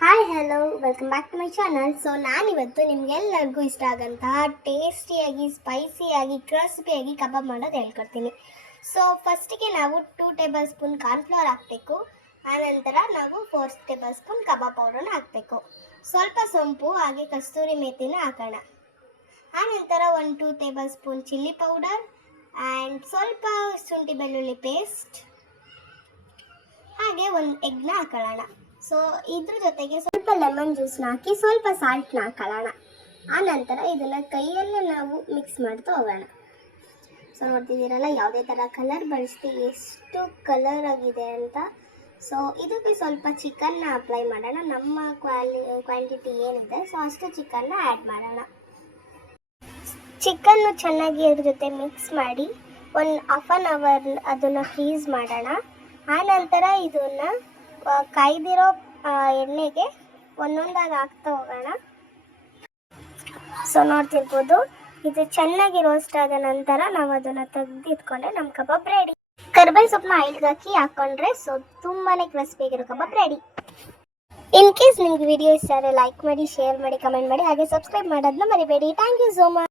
Hi hello welcome back to my channel. So ನಾನಿವತ್ತು ನಿಮಗೆಲ್ಲರಿಗೂ ಇಷ್ಟ ಆಗೋಂತಹ ಟೇಸ್ಟಿಯಾಗಿ ಸ್ಪೈಸಿಯಾಗಿ ಕ್ರಿಸ್ಪಿಯಾಗಿ ಕಬಾಬ್ ಮಾಡೋದು ಹೇಳ್ಕೊಡ್ತೀನಿ. ಸೊ ಫಸ್ಟಿಗೆ ನಾವು 2 ಟೇಬಲ್ ಸ್ಪೂನ್ ಕಾರ್ನ್ಫ್ಲವರ್ ಹಾಕಬೇಕು. ಆನಂತರ ನಾವು 4 ಟೇಬಲ್ ಸ್ಪೂನ್ ಕಬಾಬ್ ಪೌಡರ್ನ ಹಾಕಬೇಕು. ಸ್ವಲ್ಪ ಸೊಂಪು ಹಾಗೆ ಕಸ್ತೂರಿ ಮೇಥಿನ ಹಾಕೋಣ. ಆನಂತರ 1-2 table spoon chilli powder and ಸ್ವಲ್ಪ ಶುಂಠಿ ಬೆಳ್ಳುಳ್ಳಿ ಪೇಸ್ಟ್ ಹಾಗೆ ಒಂದು ಎಗ್ನ ಹಾಕೊಳ್ಳೋಣ. ಸೊ ಇದ್ರ ಜೊತೆಗೆ ಸ್ವಲ್ಪ ಲೆಮನ್ ಜ್ಯೂಸ್ನ ಹಾಕಿ ಸ್ವಲ್ಪ ಸಾಲ್ಟ್ನ ಹಾಕೊಳ್ಳೋಣ. ಆನಂತರ ಇದನ್ನು ಕೈಯಲ್ಲೇ ನಾವು ಮಿಕ್ಸ್ ಮಾಡ್ತಾ ಹೋಗೋಣ. ಸೊ ನೋಡ್ತಿದ್ದೀರಲ್ಲ ಯಾವುದೇ ಥರ ಕಲರ್ ಬಳಸ್ತೀವಿ, ಎಷ್ಟು ಕಲರ್ ಆಗಿದೆ ಅಂತ. ಸೊ ಇದಕ್ಕೆ ಸ್ವಲ್ಪ ಚಿಕನ್ನ ಅಪ್ಲೈ ಮಾಡೋಣ. ನಮ್ಮ ಕ್ವಾಂಟಿಟಿ ಏನಿದೆ ಸೊ ಅಷ್ಟು ಚಿಕನ್ನ ಆ್ಯಡ್ ಮಾಡೋಣ. ಚಿಕನ್ನು ಚೆನ್ನಾಗಿ ಅದ್ರ ಜೊತೆ ಮಿಕ್ಸ್ ಮಾಡಿ ಒಂದು ಹಾಫ್ ಆನ್ ಅವರ್ ಅದನ್ನು ಫ್ರೀಸ್ ಮಾಡೋಣ. ಆನಂತರ ಇದನ್ನು ಕಾಯ್ದಿರೋ ಎಣ್ಣೆಗೆ ಒಂದೊಂದಾಗಿ ಹಾಕ್ತಾ ಹೋಗೋಣ. ಸೊ ನೋಡ್ತಿರ್ಬೋದು, ಇದು ಚೆನ್ನಾಗಿ ರೋಸ್ಟ್ ಆದ ನಂತರ ನಾವು ಅದನ್ನು ತೆಗೆದಿಟ್ಕೊಂಡ್ರೆ ನಮ್ಮ ಕಬಾಬ್ ರೆಡಿ. ಕರ್ಬೇವಿನ ಸೊಪ್ಪನ್ನ ಆಯಿಲ್ಗೆ ಹಾಕೊಂಡ್ರೆ ಸೊ ತುಂಬಾ ಕ್ರಿಸ್ಪಿಯಾಗಿರೋ ಕಬಾಬ್ ರೆಡಿ. ಇನ್ ಕೇಸ್ ನಿಮ್ಗೆ ವಿಡಿಯೋ ಇಷ್ಟ ಆದರೆ ಲೈಕ್ ಮಾಡಿ, ಶೇರ್ ಮಾಡಿ, ಕಮೆಂಟ್ ಮಾಡಿ, ಹಾಗೆ ಸಬ್ಸ್ಕ್ರೈಬ್ ಮಾಡೋದನ್ನ ಮರಿಬೇಡಿ. Thank you so much.